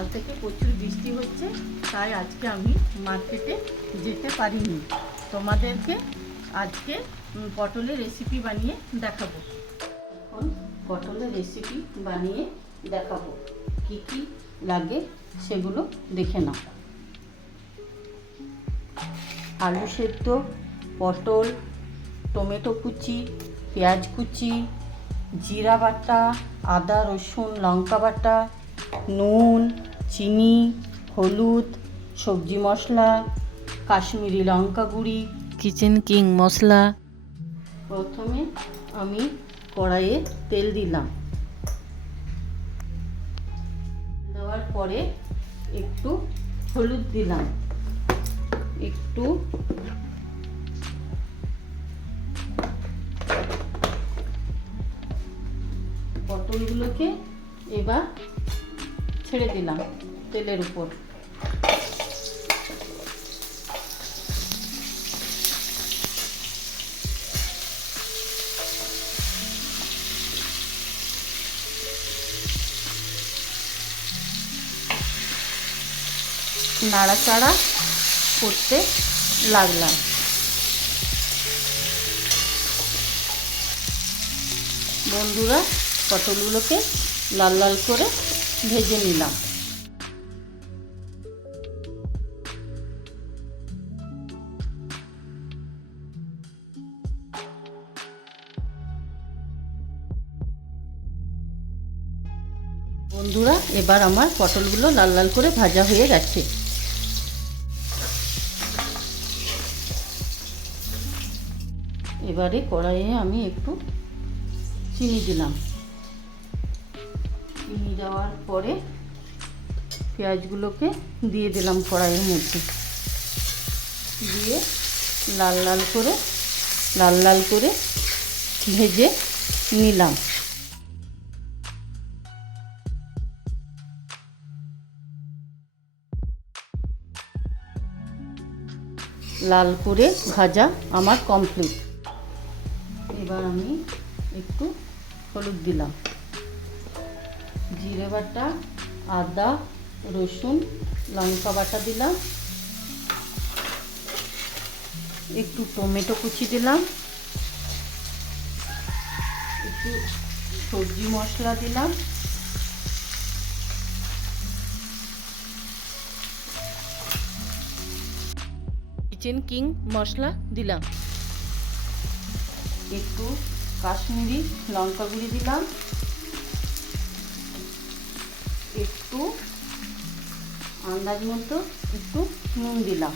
কাল থেকে প্রচুর বৃষ্টি হচ্ছে, তাই আজকে আমি মার্কেটে যেতে পারিনি। তোমাদেরকে আজকে পটলের রেসিপি বানিয়ে দেখাবো। এখন পটলের রেসিপি বানিয়ে দেখাবো, কি কি লাগে সেগুলো দেখে নাও। আলু সেদ্ধ, পটল, টমেটো কুচি, পেঁয়াজ কুচি, জিরা বাটা, আদা রসুন লঙ্কা বাটা, নুন, চিনি, হলুদ, সবজি মশলা, কাশ্মীরি লঙ্কা গুঁড়ি, কিচেন কিং মশলা। প্রথমে আমি কড়াইয়ে তেল দিলাম, দেওয়ার পরে একটু হলুদ দিলাম, একটু পটলগুলোকে এবার ছেড়ে দিলাম তেলের উপর। নাড়াচাড়া করতে লাগলাম। বন্ধুরা, পটলগুলোকে লাল লাল করে ভেজে নিলাম। বন্ধুরা, এবার আমার পটলগুলো লাল লাল করে ভাজা হয়ে গেছে। এবারে কড়াইয়ে আমি একটু চিনি দিলাম। চিনি দেওয়ার পরে পেঁয়াজগুলোকে দিয়ে দিলাম কড়াইয়ের মধ্যে, দিয়ে লাল লাল করে ভেজে নিলাম। লাল করে ভাজা আমার কমপ্লিট। এবার আমি একটু হলুদ দিলাম, জিরে বাটা, আদা রসুন লঙ্কা বাটা দিলাম, একটু টমেটো কুচি দিলাম, একটু সবজি মশলা দিলাম, কিচেন কিং মশলা দিলাম, একটু কাশ্মীরি লঙ্কা গুঁড়ি দিলাম, একটু আন্দাজ মতো একটু নুন দিলাম।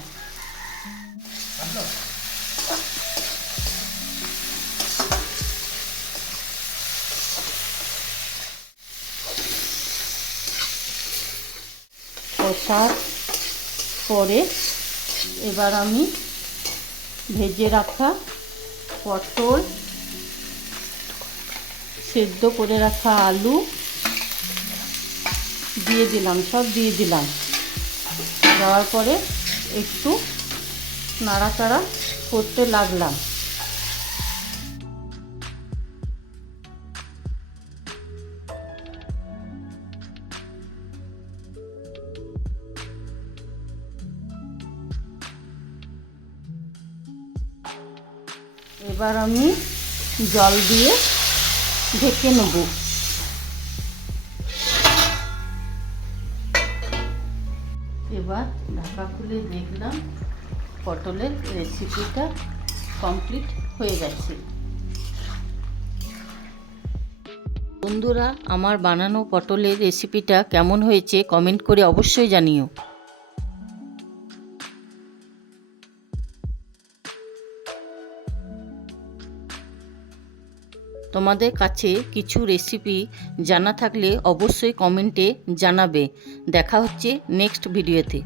কষার পরে এবার আমি ভেজে রাখা পটল, সেদ্ধ করে রাখা আলু দিয়ে দিলাম, সব দিয়ে দিলাম। দেওয়ার পরে একটু নাড়াচাড়া করতে লাগলাম। এবার আমি জল দিয়ে ঢেকে নেব। এবার ঢাকা খুলে দেখলাম পটলের রেসিপিটা কমপ্লিট হয়ে গেছে। বন্ধুরা, আমার বানানো পটলের রেসিপিটা কেমন হয়েছে কমেন্ট করে অবশ্যই জানিও। তোমাদের কাছে কিছু রেসিপি জানা থাকলে অবশ্যই কমেন্টে জানাবে। দেখা হচ্ছে নেক্সট ভিডিওতে।